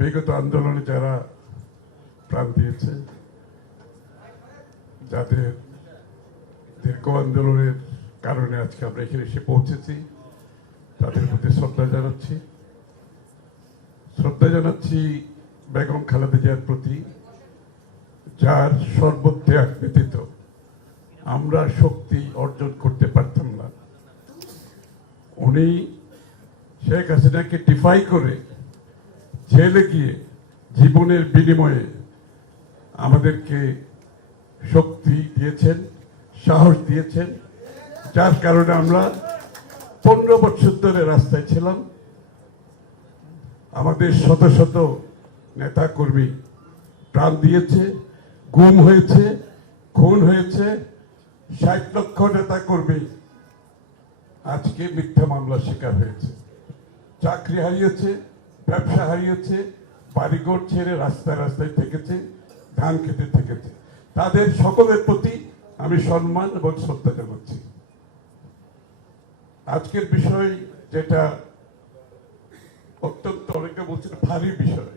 বিগত আন্দোলনে যারা প্রাণ দিয়েছে, যাদের দীর্ঘ আন্দোলনের কারণে আজকে আমরা এখানে এসে পৌঁছেছি, তাদের প্রতি শ্রদ্ধা জানাচ্ছি বেগম খালেদা জিয়ার প্রতি, যার সর্বত্যাগ ব্যতীত আমরা শক্তি অর্জন করতে পারতাম না। উনি শেখ হাসিনাকে ডিফাই করে জেলে গিয়ে জীবনের বিনিময়ে আমাদেরকে শক্তি দিয়েছেন, সাহস দিয়েছেন, যার কারণে আমরা 15 বছর ধরে রাস্তায় ছিলাম। আমাদের শত শত নেতা কর্মী প্রাণ দিয়েছে, গুম হয়েছে, খুন হয়েছে। 60 লক্ষ নেতা কর্মী আজকে মিথ্যা মামলার শিকার হয়েছে, চাকরি হারিয়েছে, ব্যবসা হারিয়েছে, বাড়িঘর ছেড়ে রাস্তায় রাস্তায় থেকেছে, ধান খেতে থেকেছে। তাদের সকলের প্রতি আমি সম্মান এবং শ্রদ্ধা জানাচ্ছি। আজকের বিষয় যেটা অত্যন্ত অনেকে বলছেন ভারী বিষয়,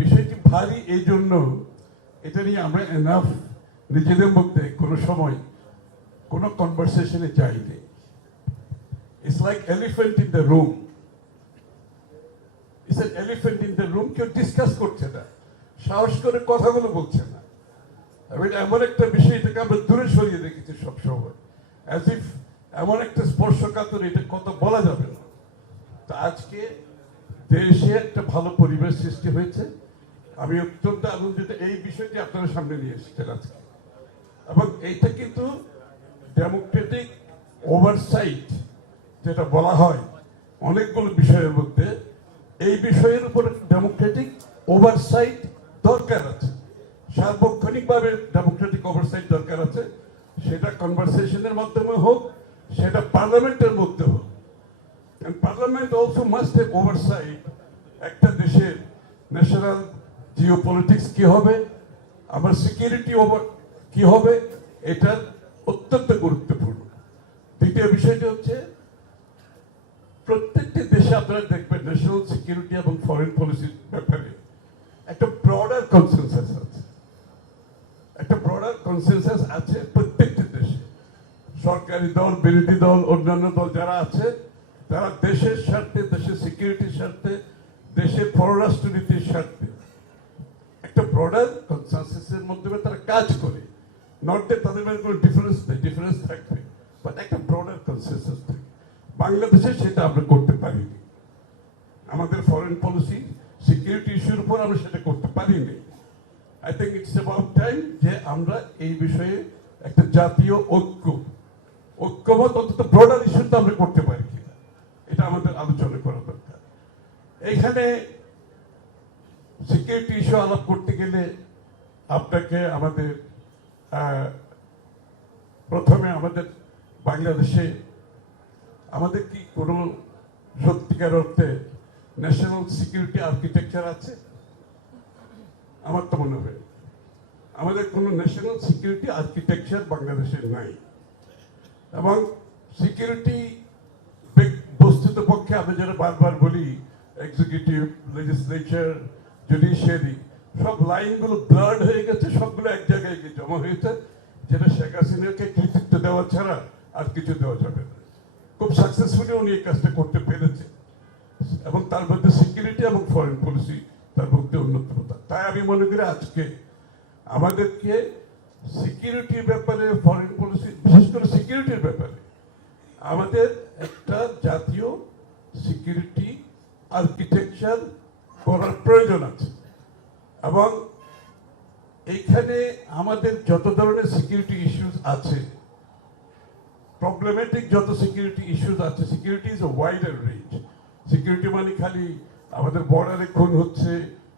বিষয়টি ভারী এই জন্য এটা নিয়ে আমরা এনাফ নিজেদের মধ্যে কোনো সময় কোনো কনভারসেশনে যাইনি। It's like elephant in the room, it's an elephant in the room. কেউ ডিসকাস করছে না, সাহস করে কথাগুলো বলছে না। এমন একটা বিষয় থেকে আমরা দূরে সরিয়ে রেখেছি সবসময়, অ্যাজ ইফ এমন একটা স্পর্শকাতর, এটা কথা বলা যাবে না। তো আজকে দেশে একটা ভালো পরিবেশ সৃষ্টি হয়েছে। আমি অত্যন্ত আনন্দিত এই বিষয়টি আপনাদের সামনে নিয়ে এসেছেন আজকে, এবং এইটা কিন্তু ডেমোক্রেটিক ওভারসাইট যেটা বলা হয় অনেকগুলো বিষয়ের মধ্যে, এই বিষয়ের উপর ডেমোক্রেটিক ওভারসাইট দরকার আছে, সার্বক্ষণিকভাবে ডেমোক্রেটিক ওভারসাইট দরকার আছে। সেটা কনভারসেশনের মাধ্যমে হোক, সেটা পার্লামেন্টের মধ্যে হোক। Parliament also must have oversight. একটা দেশের ন্যাশনাল জিওপলিটিক্স কি হবে, আমার সিকিউরিটি কি হবে, এটা অত্যন্ত গুরুত্বপূর্ণ। দ্বিতীয় বিষয়টি হচ্ছে, প্রত্যেকটি দেশে আপনারা দেখবেন ন্যাশনাল সিকিউরিটি এবং ফরেন পলিসির ব্যাপারে একটা ব্রডার কনসেনসাস আছে, একটা ব্রডার কনসেনসাস আছে প্রত্যেকটি দেশে। সরকারি দল, বিরোধী দল, অন্যান্য দল যারা আছে, তারা দেশের স্বার্থে, দেশের সিকিউরিটির স্বার্থে, দেশের পররাষ্ট্রনীতির স্বার্থে একটা ব্রডার কনসেনসাসের মাধ্যমে তারা কাজ করে। নট যে তাদের মধ্যে কোনো ডিফারেন্স নেই, ডিফারেন্স থাকবে, বাট একটা ব্রডার কনসেনসাস থাকে। বাংলাদেশে সেটা আমরা করতে পারিনি। আমাদের ফরেন পলিসি, সিকিউরিটি ইস্যুর উপর আমরা সেটা করতে পারিনি। I think it's about time যে আমরা এই বিষয়ে একটা জাতীয় ঐক্যমত অন্তত ব্রডার ইস্যুতে আমরা করতে পারি কিনা, এটা আমাদের আলোচনা করা দরকার। এইখানে সিকিউরিটি ইস্যু আলাপ করতে গেলে আপনাকে আমাদের প্রথমে আমাদের বাংলাদেশে আমাদের কি কোনো সত্যিকার অর্থে ন্যাশনাল সিকিউরিটি আর্কিটেকচার আছে? আমার তো মনে হয় আমাদের কোনো ন্যাশনাল সিকিউরিটি আর্কিটেকচার বাংলাদেশের নাই। এবং সিকিউরিটি বস্তুতপক্ষে আমি যারা বারবার বলি, এক্সিকিউটিভ, লেজিসলেচার, জুডিশিয়ারি, সব লাইনগুলো ব্লার্ড হয়ে গেছে, সবগুলো এক জায়গায় গিয়ে জমা হয়েছে, যেটা শেখ হাসিনাকে কৃতিত্ব দেওয়া ছাড়া আর কিছু দেওয়া যাবে না। খুব সাকসেসফুলি উনি এই কাজটা করতে পেরেছে, এবং তার মধ্যে সিকিউরিটি এবং ফরেন পলিসি তার মধ্যে অন্যতম। তাই আমি মনে করি আজকে আমাদেরকে সিকিউরিটির ব্যাপারে, ফরেন পলিসি, বিশেষ করে সিকিউরিটির ব্যাপারে আমাদের একটা জাতীয় সিকিউরিটি আর্কিটেকচার করার প্রয়োজন আছে। এবং এইখানে আমাদের যত ধরনের সিকিউরিটি ইস্যুস আছে, প্রবলেমেটিক যত সিকিউরিটি ইস্যুস আছে, security is a wider range. Security মানে খালি আমাদের বর্ডারে খুন হচ্ছে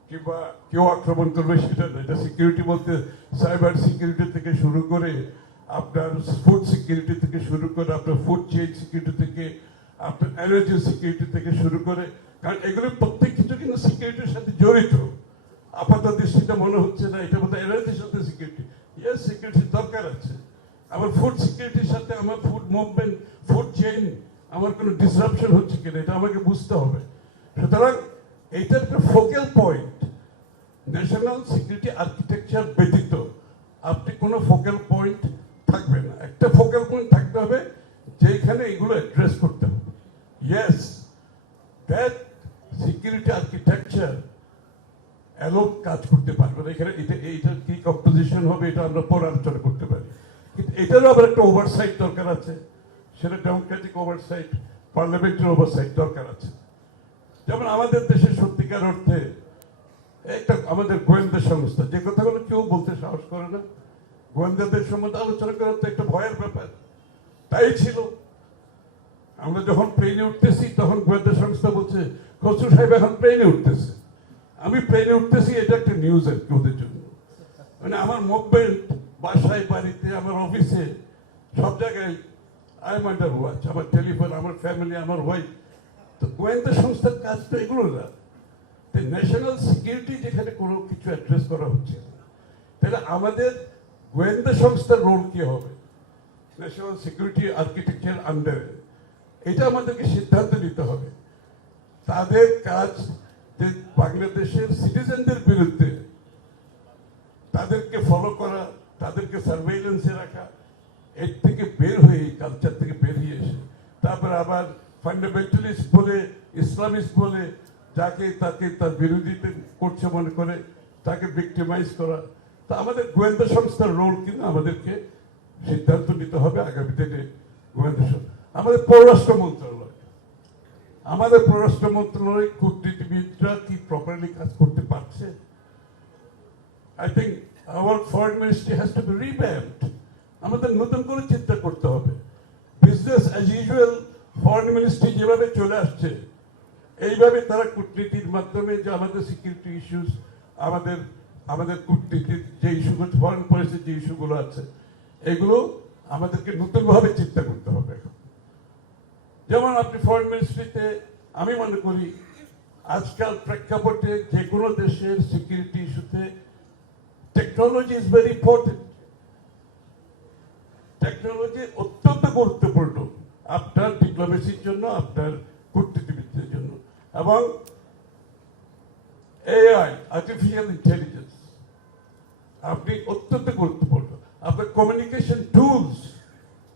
কিংবা কেউ আক্রমণ করবে সেটা না। এটা সিকিউরিটি বলতে সাইবার সিকিউরিটি থেকে শুরু করে আপনার ফুড সিকিউরিটি থেকে শুরু করে আপনার ফুড চেইন সিকিউরিটি থেকে আপনার এনার্জি সিকিউরিটি থেকে শুরু করে, কারণ এগুলো প্রত্যেক কিছু কিন্তু সিকিউরিটির সাথে জড়িত। আপাত দৃষ্টিতে মনে হচ্ছে না এটা বোধহয় এনার্জির সাথে সিকিউরিটি। ইয়েস, সিকিউরিটির দরকার আছে। আমার ফুড সিকিউরিটির সাথে আমার ফুড মুভমেন্ট, ফুড চেইন, আমার কোনো ডিসরাপশন হচ্ছে কিনা এটা আমাকে বুঝতে হবে। সুতরাং এইটার একটা focal point. National security architecture ব্যতীত আপনি কোনো ফোকাল পয়েন্ট থাকবে না। একটা ফোকাল পয়েন্ট থাকতে হবে যেখানে এগুলো অ্যাড্রেস করতে হবে। Yes, that security architecture alone কাজ করতে পারবে না। এখানে এইটার কি কম্পোজিশন হবে এটা আমরা পরে আলোচনা করতে পারি, কিন্তু এটারও আবার একটা ওভারসাইট দরকার আছে। সেটা ডেমোক্রেটিক ওভারসাইট, পার্লামেন্টের ওভারসাইট দরকার আছে। যেমন আমাদের দেশে সত্যিকার অর্থে একটা আমাদের গোয়েন্দা সংস্থা, যে কথাগুলো কেউ বলতে সাহস করে না, গোয়েন্দাদের সম্বন্ধে আলোচনা করা তো একটা ভয়ের ব্যাপার। তাই ছিল, আমরা যখন প্লেনে উঠতেছি তখন গোয়েন্দা সংস্থা বলছে খসরু সাহেব এখন প্লেনে উঠতেছে। আমি প্লেনে উঠতেছি, এটা একটা নিউজ আর কি ওদের জন্য। মানে আমার মুভমেন্ট বাসায়, বাড়িতে, আমার অফিসে, সব জায়গায় আই এম আন্ডার ওয়াচ। আমার টেলিফোন, আমার ফ্যামিলি, আমার ওয়াইফ। তো গোয়েন্দা সংস্থার কাজ তো এগুলো না। ন্যাশনাল সিকিউরিটি যেখানে কোনো কিছু অ্যাড্রেস করা হচ্ছে না, তাহলে আমাদের গোয়েন্দা সংস্থার রোল কি হবে ন্যাশনাল সিকিউরিটি আর্কিটেকচার আন্ডারে? এটা আমাদেরকে সিদ্ধান্ত নিতে হবে। তাদের কাজ যে বাংলাদেশের সিটিজেনদের বিরুদ্ধে তাদেরকে ফলো করা, তাদেরকে সার্ভেইলেন্সে রাখা, এর থেকে বের হয়ে, এই কালচার থেকে বেরিয়ে এসে তারপর আবার ফান্ডামেন্টালিস্ট বলে, ইসলামিস্ট বলে যাকে তাকে তার বিরোধিতা করছে মনে করে তাকে ভিক্টিমাইজ করা। তা আমাদের গোয়েন্দা সংস্থার রোল কিন্তু আমাদেরকে সিদ্ধান্ত নিতে হবে আগামী দিনে। গোয়েন্দা সংস্থা, আমাদের পররাষ্ট্র মন্ত্রণালয় কূটনীতিবিদরা কি প্রপারলি কাজ করতে পারছে? I think our foreign ministry has to be revamped. আমাদের নতুন করে চিন্তা করতে হবে। Business as usual foreign ministry যেভাবে চলে আসছে, এইভাবে তারা কূটনীতির মাধ্যমে যে আমাদের সিকিউরিটি ইস্যুস, আমাদের কূটনীতির যে ইস্যুগুলো, ফরেন পলিসির যে ইস্যুগুলো আছে, এগুলো আমাদেরকে নতুনভাবে চিন্তা করতে হবে। যেমন আপনি ফরেন মিনিস্ট্রিতে, আমি মনে করি আজকাল প্রেক্ষাপটে যে কোনো দেশের সিকিউরিটি ইস্যুতে technology is very important. Technology অত্যন্ত গুরুত্বপূর্ণ আপনার ডিপ্লোমেসির জন্য, আপনার কূটনীতিবিদদের জন্য। এবং এআই, আর্টিফিশিয়াল ইন্টেলিজেন্স, আপনি অত্যন্ত গুরুত্বপূর্ণ। আপনার কমিউনিকেশন টুলস,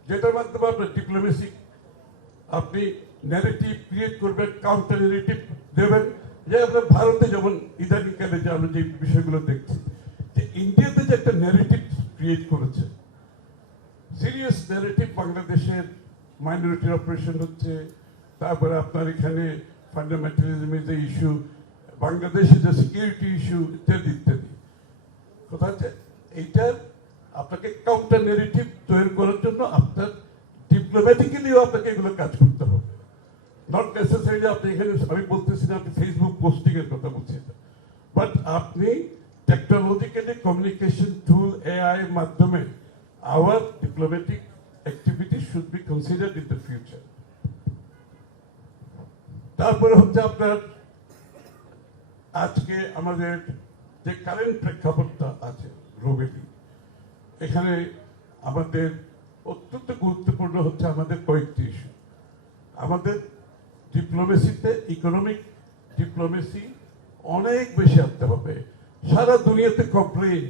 যেটার মাধ্যমে আপনার ডিপ্লোমেসি, আপনি ন্যারেটিভ ক্রিয়েট করবেন, কাউন্টার ন্যারেটিভ দেবেন। যে আপনার ভারতে যেমন ইদানিংকালে যে আমরা যে বিষয়গুলো দেখছি, যে ইন্ডিয়াতে যে একটা ন্যারেটিভ ক্রিয়েট করেছে, সিরিয়াস ন্যারেটিভ, বাংলাদেশের মাইনরিটির অপারেশন হচ্ছে, তারপরে আপনার এখানে ফান্ডামেন্টালিজমের যে ইস্যু, বাংলাদেশের যে সিকিউরিটি ইস্যু, ইত্যাদি ইত্যাদি। কথা হচ্ছে এইটার আপনাকে কাউন্টার ন্যারেটিভ তৈরি করার জন্য আপনার ডিপ্লোম্যাটিক্যালিও আপনাকে এগুলো কাজ করতে হবে। নট নেসেসারিলি আপনি এখানে, আমি বলতেছি না আপনি ফেসবুক পোস্টিং এর কথা বলছি, বাট আপনি টেকনোলজিক্যালি কমিউনিকেশন টুল, এআই এর মাধ্যমে our diplomatic activity should be considered in the future. তারপরে হচ্ছে আপনার আজকে আমাদের যে কারেন্ট প্রেক্ষাপটটা আছে গ্লোবালি, এখানে আমাদের অত্যন্ত গুরুত্বপূর্ণ হচ্ছে আমাদের কয়েকটি ইস্যু। আমাদের ডিপ্লোমেসিতে, ইকোনমিক ডিপ্লোমেসি অনেক বেশি আনতে হবে। সারা দুনিয়াতে কমপ্লেইন,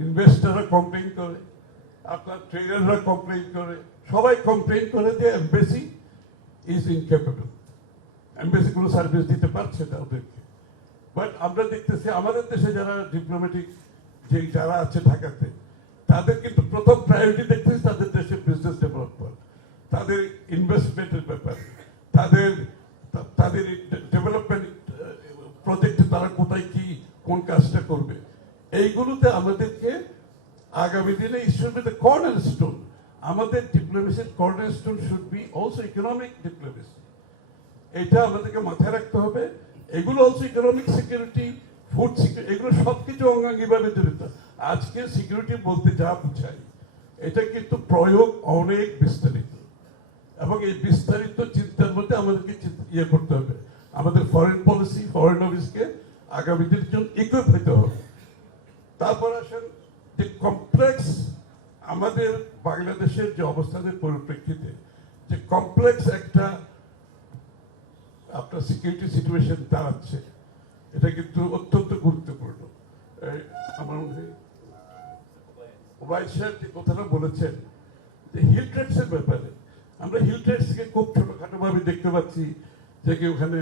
ইনভেস্টাররা কমপ্লেইন করে, আপনার ট্রেডাররা কমপ্লেইন করে, সবাই কমপ্লেইন করে যে এমবেসি ইজ ইনক্যাপেবল, এমবেসি কোনো সার্ভিস দিতে পারছে না ওদেরকে। বাট আমরা দেখতেছি আমাদের দেশে যারা ডিপ্লোম্যাটিক যারা আছে ঢাকাতে, তাদের কিন্তু প্রথম প্রায়োরিটি দেখতেছি তাদের দেশের বিজনেস ডেভেলপমেন্ট, তাদের ইনভেস্টমেন্টের ব্যাপার, তাদের ডেভেলপমেন্ট প্রজেক্টে তারা কোথায় কি কোন কাজটা করবে, এইগুলোতে আমাদেরকে আগামী দিনে ইস্যুর মধ্যে কর্নারস্টোন, আমাদের ডিপ্লোমেসির cornerstone should be also economic diplomacy. এটা আমাদেরকে মাথায় রাখতে হবে। এগুলো also economic security, food security, এগুলো সবকিছু অঙ্গাঙ্গিভাবে জড়িত। আজকে সিকিউরিটি বলতে যা বুঝাই, এটা কিন্তু প্রয়োগ অনেক বিস্তারিত, এবং এই বিস্তারিত চিন্তার মধ্যে আমাদেরকে ইয়ে করতে হবে। আমাদের ফরেন পলিসি, ফরেন অফিসকে আগামী দিনের জন্য ইকুইপ হতে হবে। তারপর আসেন যে কমপ্লেক্স, আমাদের বাংলাদেশের যে অবস্থানের পরিপ্রেক্ষিতে যে কমপ্লেক্স একটা আপনার সিকিউরিটি সিচুয়েশন দাঁড়াচ্ছে, এটা কিন্তু অত্যন্ত গুরুত্বপূর্ণ। আমার মনে হয় ওবায়দ সাহেব যে কথাটা বলেছেন যে হিল ট্রেডসের ব্যাপারে, আমরা হিল ট্রেডসকে খুব ছোটখাটো ভাবে দেখতে পাচ্ছি যে কি ওখানে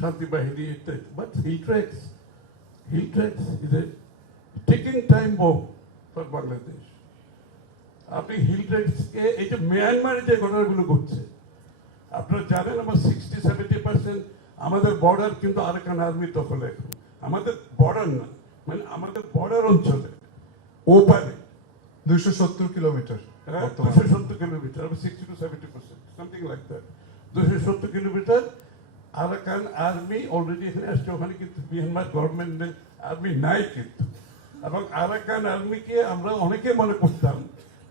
Shanti Bahini, but hill tracts is a ticking time bomb for Bangladesh. আপনি হিল ট্রেডসকে, এই যে মিয়ানমারে যে ঘটনাগুলো ঘটছে, আপনারা জানেন আমার 60-70% আমাদের বর্ডার কিন্তু আরাকান আর্মি দখলে এখন। আমাদের বর্ডার না, মানে আমাদের বর্ডার অঞ্চলে ওপারে 270 kilometre 270 kilometre, 60-70%, something like that. 270 kilometre Arakan army already এখানে আসছে। ওখানে কিন্তু মিয়ানমার গভর্নমেন্টের আর্মি নাই কিন্তু। এবং আরাকান আর্মিকে আমরা অনেকে মনে করতাম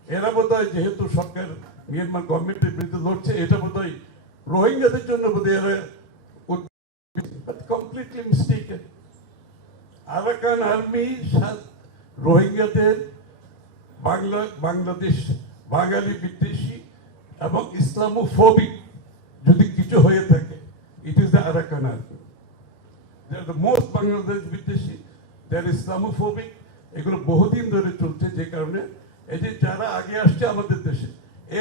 এরা বোধহয়, যেহেতু সরকার মিয়ানমার গভর্নমেন্টের বিরুদ্ধে লড়ছে, এটা বোধহয় রোহিঙ্গাদের জন্য বোধহয় এরা কমপ্লিটলি মিস্টেকেন। আরাকান আর্মি রোহিঙ্গাদের বাংলাদেশ বাঙালি বিদ্বেষী এবং ইসলামোফোবিক যদি কিছু হয়ে থাকে, it is the Arakan Army. They are the most Bangladesh বিদ্বেষী, দে আর ইসলামোফোবিক। এগুলো বহুদিন ধরে চলছে, যে কারণে এই যে যারা আগে আসছে আমাদের দেশে,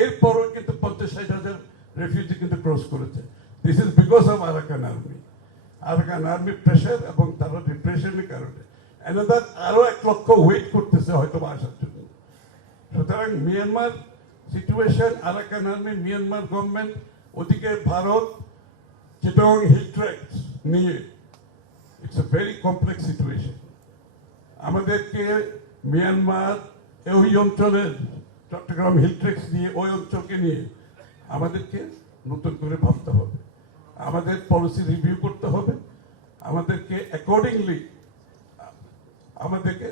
এরপরও কিন্তু 50-60 হাজার রেফিউজি কিন্তু ক্রস করেছে। This is because of Arakan army. Arakan army pressure এবং তারা ডিপ্রেশনের কারণে অ্যানাদার আরো 1 লক্ষ ওয়েট করতেছে হয়তো আসার জন্য। সুতরাং Myanmar situation, Arakan army, Myanmar government, ওদিকে ভারত, চিটাগং হিল ট্রেডস নিয়ে, it's a very complex situation. আমাদেরকে মিয়ানমার ওই অঞ্চলের চট্টগ্রাম হিল ট্রেডস নিয়ে, ওই অঞ্চলকে নিয়ে আমাদেরকে নতুন করে ভাবতে হবে। আমাদের পলিসি রিভিউ করতে হবে। আমাদেরকে অ্যাকর্ডিংলি আমাদেরকে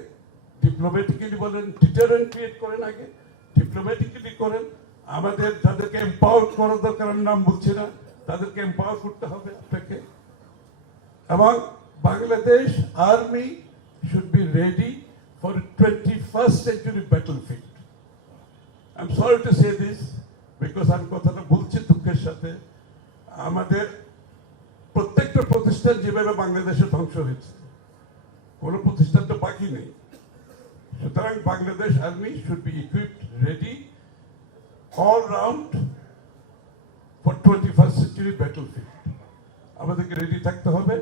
ডিপ্লোম্যাটিক্যালি বলেন, ডিটারেন্ট ক্রিয়েট করেন, আগে ডিপ্লোম্যাটিক্যালি করেন। আমাদের যাদেরকে এম্পাওয়ার করা দরকার, আমি নাম বলছি না, তাদেরকে এম্পাওয়ার করতে হবে আপনাকে। এবং Bangladesh army should be ready for 21st century battlefield. I'm sorry to say this, because আমি কথাটা বলছি দুঃখের সাথে। আমাদের প্রত্যেকটা প্রতিষ্ঠান যেভাবে বাংলাদেশে ধ্বংস হয়েছে, কোন প্রতিষ্ঠান তো বাকি নেই। সুতরাং Bangladesh army should be equipped, ready all round for 21st century battlefield. আমাদেরকে রেডি থাকতে হবে।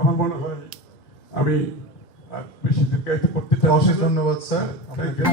আমার মনে হয় আমি আর বেশি দীর্ঘায়িত করতে চাই। অশেষ ধন্যবাদ স্যার। Thank you.